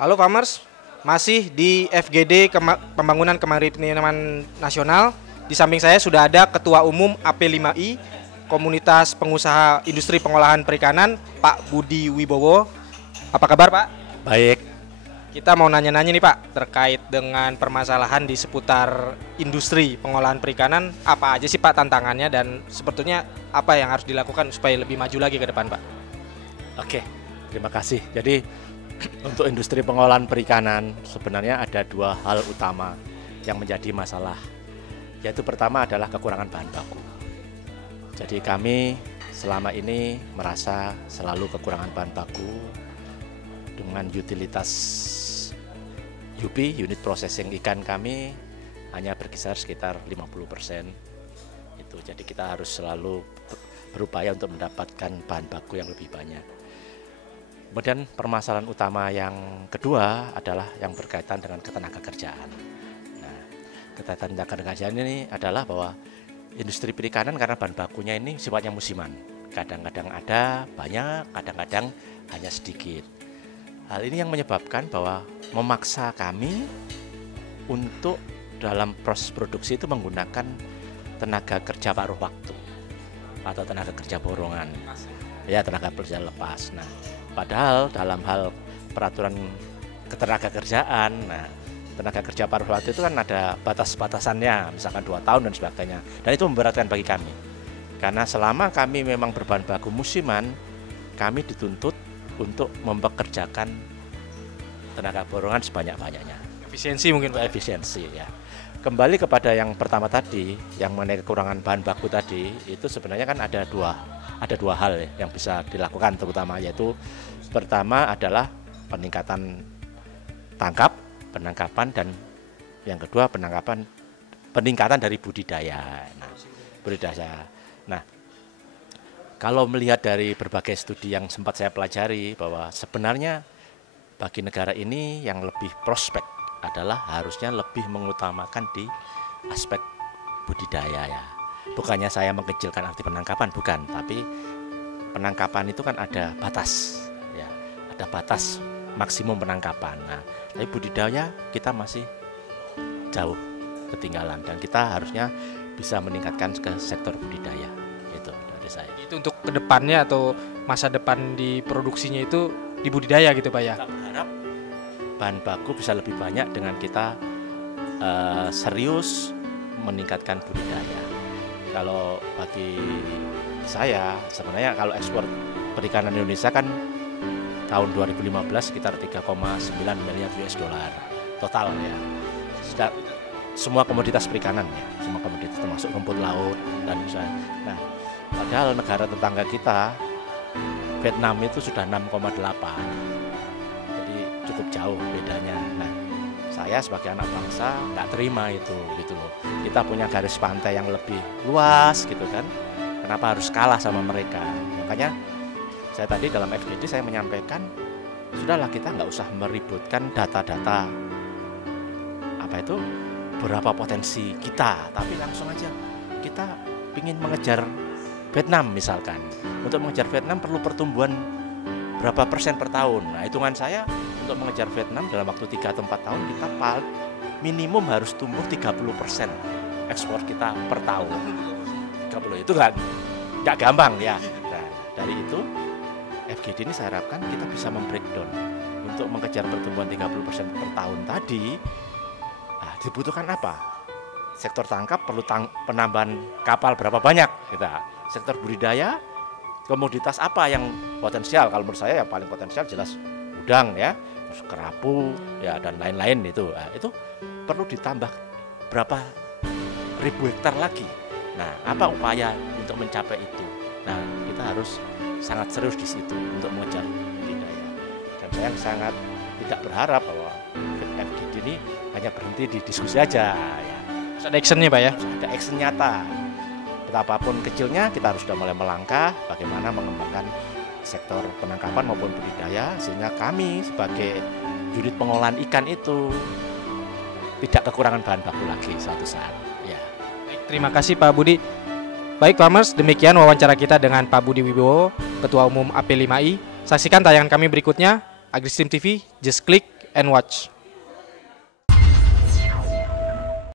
Halo Farmers, masih di FGD Pembangunan Kemaritiman Nasional. Di samping saya sudah ada Ketua Umum AP5I, Komunitas Pengusaha Industri Pengolahan Perikanan, Pak Budi Wibowo. Apa kabar Pak? Baik. Kita mau nanya-nanya nih Pak, terkait dengan permasalahan di seputar industri pengolahan perikanan. Apa aja sih Pak tantangannya dan sebetulnya apa yang harus dilakukan supaya lebih maju lagi ke depan Pak? Oke, terima kasih. Jadi untuk industri pengolahan perikanan sebenarnya ada dua hal utama yang menjadi masalah. Yaitu pertama adalah kekurangan bahan baku. Jadi kami selama ini merasa selalu kekurangan bahan baku dengan utilitas UP, unit processing ikan kami hanya berkisar sekitar 50%. Itu jadi kita harus selalu berupaya untuk mendapatkan bahan baku yang lebih banyak. Kemudian permasalahan utama yang kedua adalah yang berkaitan dengan ketenaga kerjaan. Nah, ketenaga kerjaan ini adalah bahwa industri perikanan karena bahan bakunya ini sifatnya musiman. Kadang-kadang ada banyak, kadang-kadang hanya sedikit. Hal ini yang menyebabkan bahwa memaksa kami untuk dalam proses produksi itu menggunakan tenaga kerja paruh waktu atau tenaga kerja borongan. Ya, tenaga kerja lepas. Nah, padahal dalam hal peraturan ketenaga kerjaan, tenaga kerja paruh waktu itu kan ada batas-batasannya, misalkan 2 tahun dan sebagainya. Dan itu memberatkan bagi kami. Karena selama kami memang berbahan baku musiman, kami dituntut untuk mempekerjakan tenaga borongan sebanyak-banyaknya. Efisiensi mungkin Pak? Efisiensi ya. Kembali kepada yang pertama tadi, yang mengenai kekurangan bahan baku tadi, itu sebenarnya kan ada dua hal yang bisa dilakukan terutama, yaitu pertama adalah peningkatan penangkapan, dan yang kedua peningkatan dari budidaya. Nah, kalau melihat dari berbagai studi yang sempat saya pelajari bahwa sebenarnya bagi negara ini yang lebih prospek adalah harusnya lebih mengutamakan di aspek budidaya ya. Bukannya saya mengecilkan arti penangkapan, bukan, tapi penangkapan itu kan ada batas ya, ada batas maksimum penangkapan. Nah, tapi budidaya kita masih jauh ketinggalan dan kita harusnya bisa meningkatkan ke sektor budidaya. Itu dari saya. Itu untuk kedepannya atau masa depan di produksinya itu di budidaya gitu Pak ya? Kita berharap bahan baku bisa lebih banyak dengan kita serius meningkatkan budidaya. Kalau bagi saya sebenarnya kalau ekspor perikanan Indonesia kan tahun 2015 sekitar 3,9 miliar US dollar total ya. Semua komoditas perikanan ya, semua komoditas termasuk rumput laut dan misalnya. Nah, padahal negara tetangga kita Vietnam itu sudah 6,8. Jadi cukup jauh bedanya. Nah, saya sebagai anak bangsa nggak terima itu gitu loh. Kita punya garis pantai yang lebih luas gitu kan. Kenapa harus kalah sama mereka? Makanya saya tadi dalam FGD saya menyampaikan sudahlah kita nggak usah meributkan data-data apa itu berapa potensi kita, tapi langsung aja kita ingin mengejar Vietnam misalkan. Untuk mengejar Vietnam perlu pertumbuhan berapa persen per tahun. Nah, hitungan saya untuk mengejar Vietnam dalam waktu 3 atau 4 tahun kita minimum harus tumbuh 30% ekspor kita per tahun. 30 itu kan nggak gampang ya. Nah, dari itu FGD ini saya harapkan kita bisa membreakdown untuk mengejar pertumbuhan 30% per tahun tadi. Dibutuhkan apa? Sektor tangkap perlu penambahan kapal berapa banyak kita. Sektor budidaya komoditas apa yang potensial? Kalau menurut saya yang paling potensial jelas udang ya, terus kerapu ya dan lain-lain itu. Nah, itu perlu ditambah berapa ribu hektar lagi. Nah, apa upaya untuk mencapai itu? Nah, kita harus sangat serius di situ untuk mengejar budidaya. Dan saya sangat tidak berharap bahwa FGD ini hanya berhenti di diskusi aja ya. Harus ada actionnya Pak ya? Harus ada action nyata. Betapapun kecilnya kita harus sudah mulai melangkah bagaimana mengembangkan sektor penangkapan maupun budidaya sehingga kami sebagai unit pengolahan ikan itu tidak kekurangan bahan baku lagi suatu saat ya. Baik, terima kasih Pak Budi. Baik Farmers, demikian wawancara kita dengan Pak Budi Wibowo, Ketua Umum AP5I. Saksikan tayangan kami berikutnya, AgriStream TV, just klik and watch.